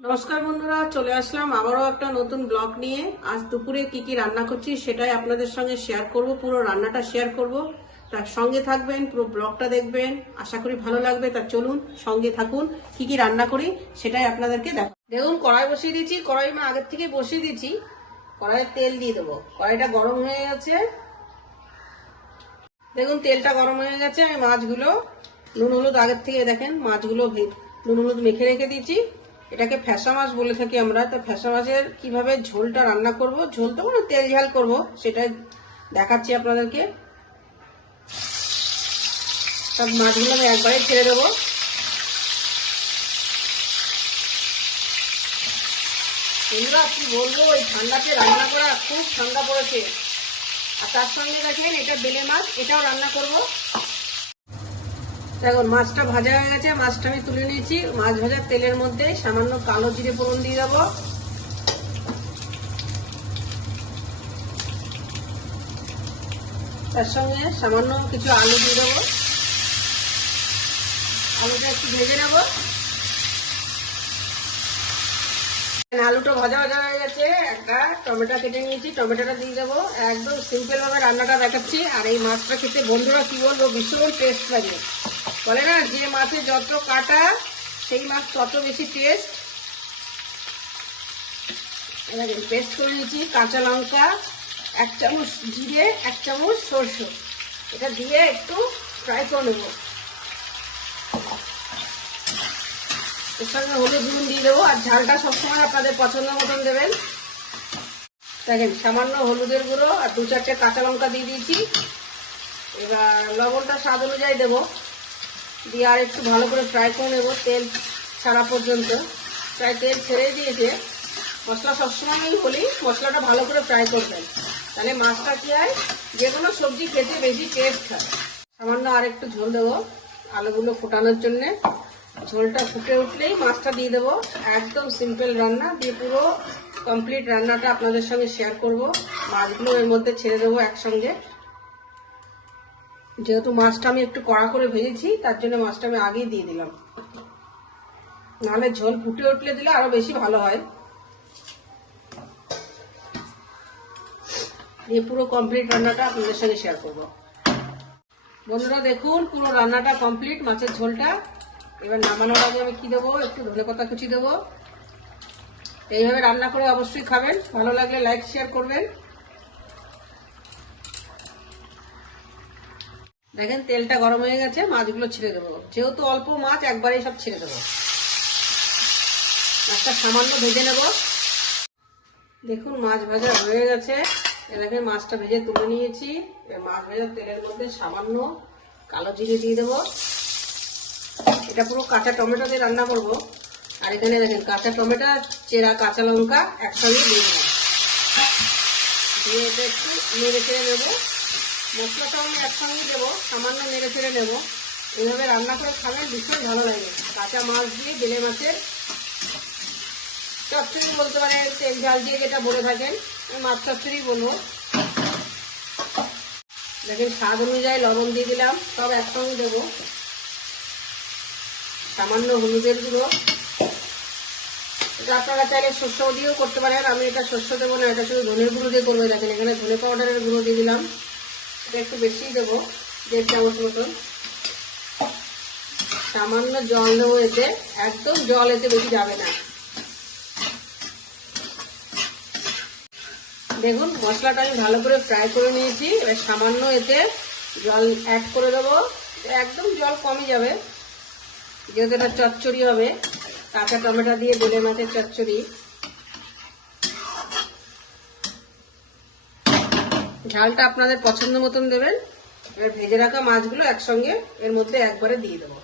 নমস্কার বন্ধুরা, চলে আসলাম আবারও একটা নতুন ব্লগ নিয়ে। আজ দুপুরে কি কি রান্না করছি সেটাই আপনাদের সঙ্গে শেয়ার করব, পুরো রান্নাটা শেয়ার করব। তার সঙ্গে থাকবেন, পুরো ব্লগটা দেখবেন, আশা করি ভালো লাগবে। তা চলুন সঙ্গে থাকুন, কি কি রান্না করি সেটাই আপনাদেরকে দেখাবো। দেখুন কড়াই বসিয়ে দিয়েছি, কড়াই আগের থেকে বসিয়ে দিয়েছি। কড়াইয়ে তেল দিয়ে দেবো, কড়াইটা গরম হয়ে গেছে। দেখুন তেলটা গরম হয়ে গেছে। আমি মাছগুলো নুন হলুদ আগের থেকে দেখেন মাছগুলো নুন হলুদ মেখে রেখে দিয়েছি। এটাকে ফ্যাসা মাছ বলে থাকি আমরা। তো ফ্যাসা মাছের কিভাবে ঝোলটা রান্না করব, ঝোল তো মানে তেল ঝাল করব, সেটাই দেখাচ্ছি আপনাদেরকে। সব মাছগুলো আমি একবারে ছেড়ে দেবো। বন্ধুরা কি বলবো, এই ঠান্ডাতে রান্না করা খুব ঠান্ডা পড়েছে। আর তার সঙ্গে দেখেন এটা বেলে মাছ, এটাও রান্না করব। দেখুন মাছটা ভাজা হয়ে গেছে, মাছটা আমি তুলে নিয়েছি। মাছ ভাজার তেলের মধ্যে সামান্য কালো জিরে ফোড়ন দিয়ে দেবো। তার সঙ্গে সামান্য কিছু আলু দিয়ে দেবো। আলুটা একটু ভেজে নেব। আলুটা ভাজা ভাজা হয়ে গেছে। একটা টমেটো কেটে নিয়েছি, টমেটোটা দিয়ে দেবো। একদম সিম্পল ভাবে রান্নাটা দেখাচ্ছি। আর এই মাছটা খেতে বন্ধুরা কি বলবো, ভীষণ টেস্ট লাগে। বলে না যে মাছে যত কাটা সেই মাছ তত বেশি টেস্ট। পেস্ট করে নিয়েছি কাঁচা লঙ্কা, 1 চামচ জিরে, 1 চামচ সরষে, এটা দিয়ে একটু ফ্রাই করে নেব। এর সঙ্গে হলুদ নুন দিয়ে দেবো। আর ঝালটা সবসময় আপনাদের পছন্দ মতন দেবেন। দেখেন সামান্য হলুদের গুঁড়ো আর 2-4টে কাঁচা লঙ্কা দিয়ে দিয়েছি। এবার লবণটা স্বাদ অনুযায়ী দেবো। দিয়ে আর একটু ভালো করে ফ্রাই করে নেব তেল ছাড়া পর্যন্ত। প্রায় তেল ছেড়ে দিয়েছে। মশলা সবসময় আমি বলি মশলাটা ভালো করে ফ্রাই করবেন, তাহলে মাছটা কি হয়, যে কোনো সবজি খেতে বেশি টেস্ট হয়। সামান্য আর একটু ঝোল দেবো আলুগুলো ফোটানোর জন্য। ঝোলটা ফুটে উঠলেই মাছটা দিয়ে দেবো। একদম সিম্পল রান্না, দিয়ে পুরো কমপ্লিট রান্নাটা আপনাদের সঙ্গে শেয়ার করব। মাছগুলো এর মধ্যে ছেড়ে দেবো একসঙ্গে। যেহেতু মাছটা আমি একটু কড়া করে ভেজেছি, তার জন্য মাছটা আমি আগেই দিয়ে দিলাম, নাহলে ঝোল ফুটে উঠলে দিলে আরো বেশি ভালো হয়। দিয়ে পুরো কমপ্লিট রান্নাটা আপনাদের সঙ্গে শেয়ার করব। বন্ধুরা দেখুন পুরো রান্নাটা কমপ্লিট, মাছের ঝোলটা। এবার নামানোর আগে আমি কি দেবো, একটু ধনেপাতা কুচি দেবো। এইভাবে রান্না করে অবশ্যই খাবেন, ভালো লাগলে লাইক শেয়ার করবেন। দেখেন তেলটা গরম হয়ে গেছে, মাছগুলো ছেড়ে দেবো। যেহেতু অল্প মাছ একবারেই সব ছেড়ে দেবো। মাছটা সামান্য ভেজে নেব। দেখুন মাছ ভাজা হয়ে গেছে। দেখেন মাছটা ভেজে তুলে নিয়েছি। মাছ ভাজার তেলের মধ্যে সামান্য কালো জিরে দিয়ে দেবো। এটা পুরো কাঁচা টমেটো দিয়ে রান্না করবো। আর এখানে দেখেন কাঁচা টমেটো, চেরা কাঁচা লঙ্কা একসঙ্গে দিয়ে দেবো। দিয়ে এটা একটু নেড়ে চেড়ে নেবো। মশলাটাও আমি একসঙ্গে দেবো, সামান্য নেড়ে চেড়ে নেবো। এইভাবে রান্না করে খাবেন, ভীষণ ভালো লাগে। কাঁচা মাছ দিয়ে বেলে মাছের চচ্চড়ি বলতে পারেন, তেল ঝাল দিয়ে যেটা বলে থাকেন, মাছ চচ্চড়ি বলবো। দেখেন স্বাদ অনুযায়ী লবণ দিয়ে দিলাম, সব একসঙ্গে দেবো। সামান্য হলুদের গুঁড়ো, এটা আপনারা চাইলে শস্য দিয়েও করতে পারেন। আমি এটা শস্য দেবো না, এটা শুধু ধনের গুঁড়ো দিয়ে করবো। দেখেন এখানে ধনে পাউডারের গুঁড়ো দিয়ে দিলাম, এটা একটু বেশিই দেবো, 1.5 চামচ মতন। সামান্য জল দেবো এতে, একদম জল এতে বেশি যাবে না। দেখুন মশলাটা আমি ভালো করে ফ্রাই করে নিয়েছি। এবার সামান্য এতে জল অ্যাড করে দেবো। একদম জল কমই যাবে, যেহেতু এটা চচ্চড়ি হবে, কাঁচা টমেটো দিয়ে বেলে মাছের চচ্চড়ি। ঝালটা আপনাদের পছন্দ মতন দেবেন। এবার ভেজে রাখা মাছগুলো একসঙ্গে এর মধ্যে একবারে দিয়ে দেবো।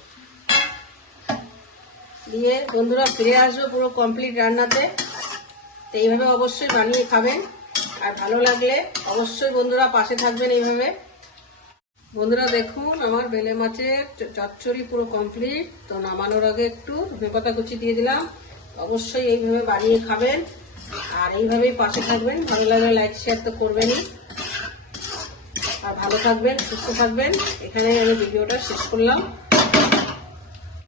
দিয়ে বন্ধুরা ফিরে আসবো পুরো কমপ্লিট রান্নাতে। তো এইভাবে অবশ্যই বানিয়ে খাবেন। আর ভালো লাগলে অবশ্যই বন্ধুরা পাশে থাকবেন এইভাবে। বন্ধুরা দেখুন আমার বেলে মাছের চচ্চড়ি পুরো কমপ্লিট। তো নামানোর আগে একটু ধনেপাতা কুচি দিয়ে দিলাম। অবশ্যই এইভাবে বানিয়ে খাবেন আর এইভাবেই পাশে থাকবেন। ভালো লাগলে লাইক শেয়ার তো করবেনই। আর ভালো থাকবেন, সুস্থ থাকবেন। এখানেই আমি ভিডিওটা শেষ করলাম।